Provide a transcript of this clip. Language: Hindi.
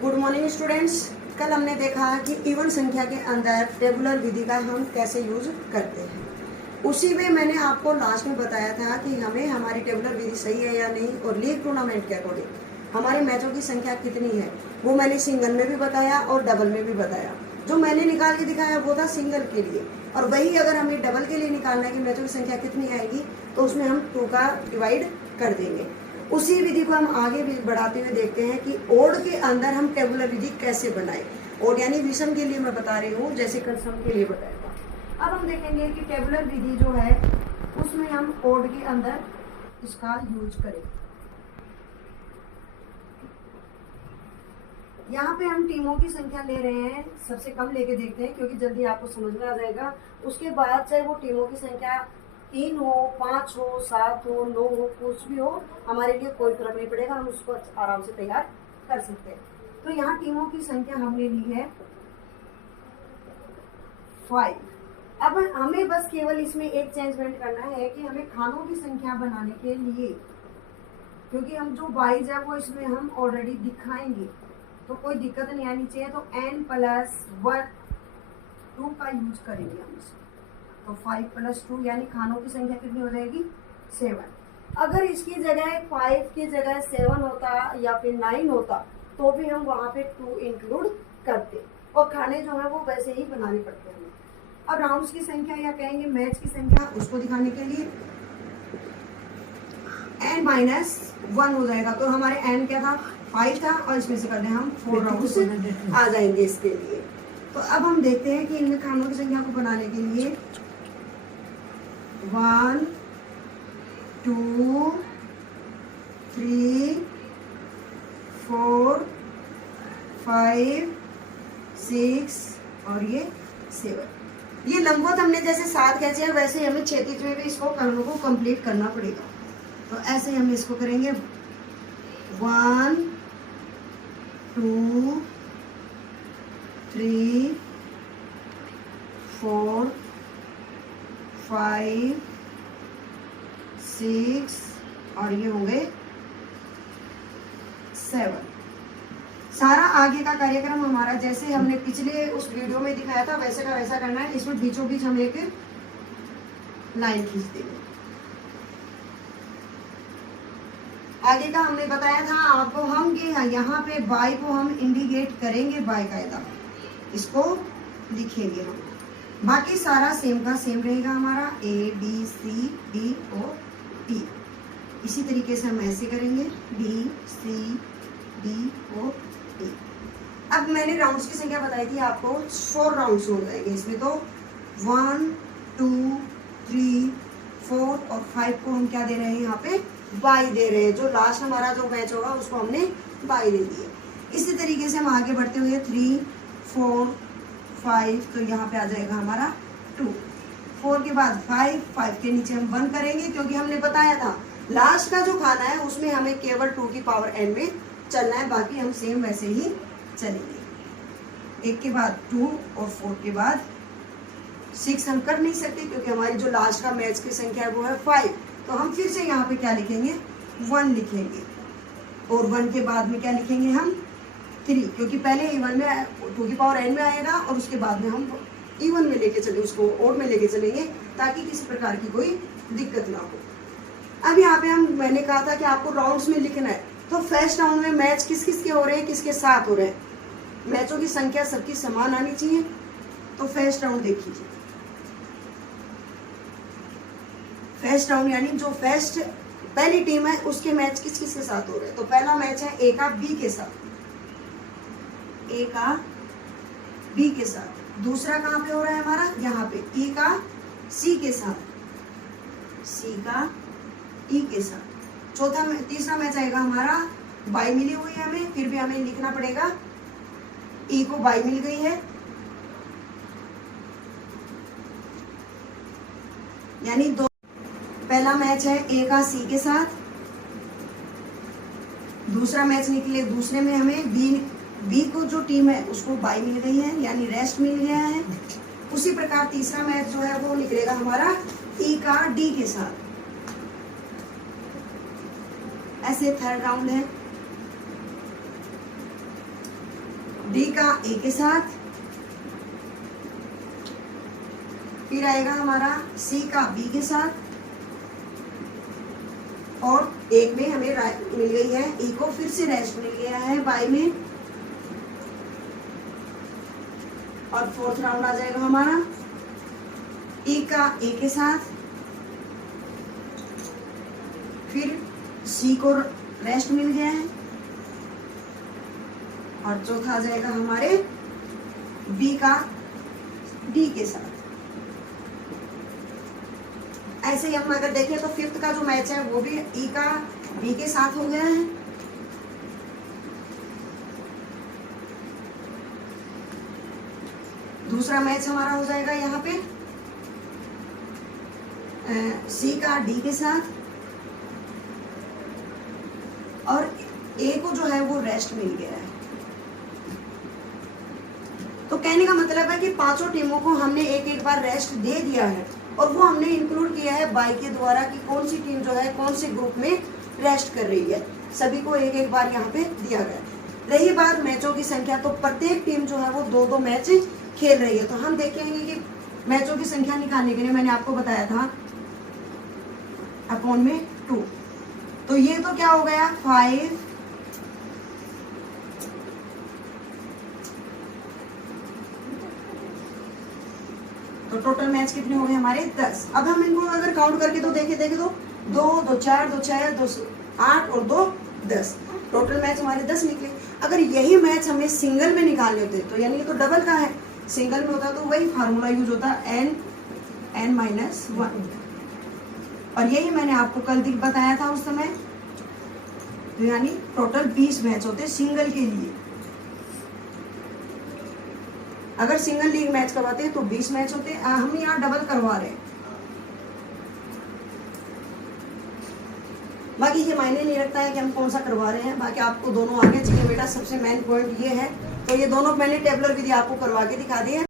Good morning students. कल हमने देखा कि इवन संख्या के अंदर टेबुलर विधि का हम कैसे यूज करते हैं। उसी में मैंने आपको लास्ट में बताया था कि हमें हमारी टेबुलर विधि सही है या नहीं, और लीग टूर्नामेंट के अकॉर्डिंग हमारे मैचों की संख्या कितनी है वो मैंने सिंगल में भी बताया और डबल में भी बताया। जो मैंने निकाल के दिखाया वो था सिंगल के लिए, और वही अगर हमें डबल के लिए निकालना है कि मैचों की संख्या कितनी आएगी तो उसमें हम 2 का डिवाइड कर देंगे। उसी विधि को हम आगे भी बढ़ाते हुए देखते हैं कि ओड के अंदर हम टेबुलर विधि कैसे बनाए। ओड यानी विषम के लिए मैं बता रही हूँ, जैसे कल सम के लिए बताया था। अब हम देखेंगे कि टेबुलर विधि जो है उसमें हम ओड के अंदर इसका यूज करें। यहाँ पे हम टीमों की संख्या ले रहे हैं, सबसे कम लेके देखते हैं क्योंकि जल्दी आपको समझ में आ जाएगा। उसके बाद चाहे वो टीमों की संख्या 3 हो, 5 हो, 7 हो, 9 हो, कुछ भी हो, हमारे लिए कोई फर्क नहीं पड़ेगा, हम उसको आराम से तैयार कर सकते हैं। तो यहाँ टीमों की संख्या हमने ली है 5। अब हमें बस केवल इसमें एक चेंजमेंट करना है कि हमें खानों की संख्या बनाने के लिए, क्योंकि हम जो बाइज है वो इसमें हम ऑलरेडी दिखाएंगे तो कोई दिक्कत नहीं आनी चाहिए। तो n+1 2 का यूज करेंगे हम इसमें। तो 5+2 यानी खानों की संख्या कितनी हो जाएगी 7। अगर इसकी जगह 5 की जगह 7 होता या फिर 9 होता तो भी हम वहां पे 2 इंक्लूड करते, और खाने जो है वो वैसे ही बनाने पड़ते हैं। अब राउंड्स की संख्या या कहेंगे मैच की संख्या, उसको दिखाने के लिए n-1 हो जाएगा। तो हमारे n क्या था 5 था, और इसमें से कर दें हम 4 राउंड्स आ जाएंगे इसके लिए। तो अब हम देखते हैं कि इनमें खानों की संख्या को बनाने के लिए 1 2 3 4 5 6 और ये 7। ये लंबवत हमने जैसे 7 खींचे हैं वैसे हमें क्षैतिज में भी इसको खानों को कंप्लीट करना पड़ेगा। तो ऐसे हम इसको करेंगे 1 2 3 4 5 6 और ये हो गए 7। सारा आगे का कार्यक्रम हमारा जैसे हमने पिछले उस वीडियो में दिखाया था वैसे का वैसा करना है। इसमें बीचों बीच हम एक लाइन खींच देंगे। आगे का हमने बताया था आपको हम कि यहाँ पे बाय को हम इंडिकेट करेंगे, बाय कायदा इसको लिखेंगे हम। बाकी सारा सेम का सेम रहेगा हमारा ABCDOE। इसी तरीके से हम ऐसे करेंगे BCDOE। अब मैंने राउंड्स की संख्या बताई थी आपको, 4 राउंड्स हो जाएंगे इसमें। तो 1 2 3 4 और 5 को हम क्या दे रहे हैं यहाँ पे बाई दे रहे हैं। जो लास्ट हमारा जो मैच होगा उसको हमने बाई दे दिए। इसी तरीके से हम आगे बढ़ते हुए 3 4 5 तो यहाँ पे आ जाएगा हमारा 2। 4 के बाद 5 के नीचे हम 1 करेंगे, क्योंकि हमने बताया था लास्ट का जो खाना है उसमें हमें केवल 2 की पावर n में चलना है, बाकी हम सेम वैसे ही चलेंगे। 1 के बाद 2 और 4 के बाद 6 हम कर नहीं सकते क्योंकि हमारी जो लास्ट का मैच की संख्या है वो है 5। तो हम फिर से यहाँ पे क्या लिखेंगे 1 लिखेंगे, और 1 के बाद में क्या लिखेंगे हम 3, क्योंकि पहले इवन में 2 की पावर n में आएगा और उसके बाद में हम इवन में लेके चले, उसको ओड में लेके चलेंगे ताकि किसी प्रकार की कोई दिक्कत ना हो। अब यहाँ पे मैंने कहा था कि आपको राउंड्स में लिखना है। तो फर्स्ट राउंड में मैच किस किस के हो रहे हैं, किसके साथ हो रहे हैं। मैचों की संख्या सबकी समान आनी चाहिए। तो फर्स्ट राउंड देख लीजिए। फर्स्ट राउंड यानी जो फर्स्ट पहली टीम है उसके मैच किस किस के साथ हो रहे हैं। तो पहला मैच है A का B के साथ, A का B के साथ। दूसरा कहाँ पे हो रहा है हमारा, यहाँ पे E का C के साथ, C का E के साथ। तीसरा मैच आएगा हमारा बाई मिली हुई है हमें, फिर भी हमें लिखना पड़ेगा E को बाई मिल गई है, यानी 2। पहला मैच है A का C के साथ, दूसरा मैच निकले, दूसरे में हमें B को जो टीम है उसको बाई मिल गई है यानी रेस्ट मिल गया है। उसी प्रकार तीसरा मैच जो है वो निकलेगा हमारा E का D के साथ। ऐसे थर्ड राउंड है। डी का ए के साथ, फिर आएगा हमारा सी का बी के साथ, और एक में हमें मिल गई है ई को फिर से रेस्ट मिल गया है बाई में, और फोर्थ राउंड आ जाएगा हमारा ई का ए के साथ, फिर सी को रेस्ट मिल गया है, और चौथा आ जाएगा हमारे बी का डी के साथ। ऐसे ही हम अगर देखें तो फिफ्थ का जो मैच है वो भी ई का बी के साथ हो गया है। दूसरा मैच हमारा हो जाएगा यहाँ पे सी का डी के साथ, और ए को जो है वो रेस्ट मिल गया है। तो कहने का मतलब है कि पांचों टीमों को हमने एक एक बार रेस्ट दे दिया है, और वो हमने इंक्लूड किया है बाई के द्वारा कि कौन सी टीम जो है कौन से ग्रुप में रेस्ट कर रही है। सभी को एक एक बार यहाँ पे दिया गया। रही बात मैचों की संख्या, तो प्रत्येक टीम जो है वो 2-2 मैच खेल रही है। तो हम देखेंगे कि मैचों की संख्या निकालने के लिए मैंने आपको बताया था अपॉन में 2, तो ये तो क्या हो गया 5, तो टोटल मैच कितने हो गए हमारे 10। अब हम इनको अगर काउंट करके तो देखे तो 2, 2, 4, 2, 6, 2, 8 और 2, 10, टोटल मैच हमारे 10 निकले। अगर यही मैच हमें सिंगल में निकालने होते तो यानी ये तो डबल का है, सिंगल में होता तो वही फार्मूला यूज होता n-1, और यही मैंने आपको कल बताया था उस समय। तो यानी टोटल 20 मैच होते सिंगल के लिए। अगर सिंगल लीग मैच करवाते हैं तो 20 मैच होते हैं, हम यहाँ डबल करवा रहे हैं। बाकी ये मायने नहीं रखता है कि हम कौन सा करवा रहे हैं, बाकी आपको दोनों आने चाहिए बेटा, सबसे मेन पॉइंट ये है। तो ये दोनों मैंने टेबलर विधि आपको करवा के दिखा दी है।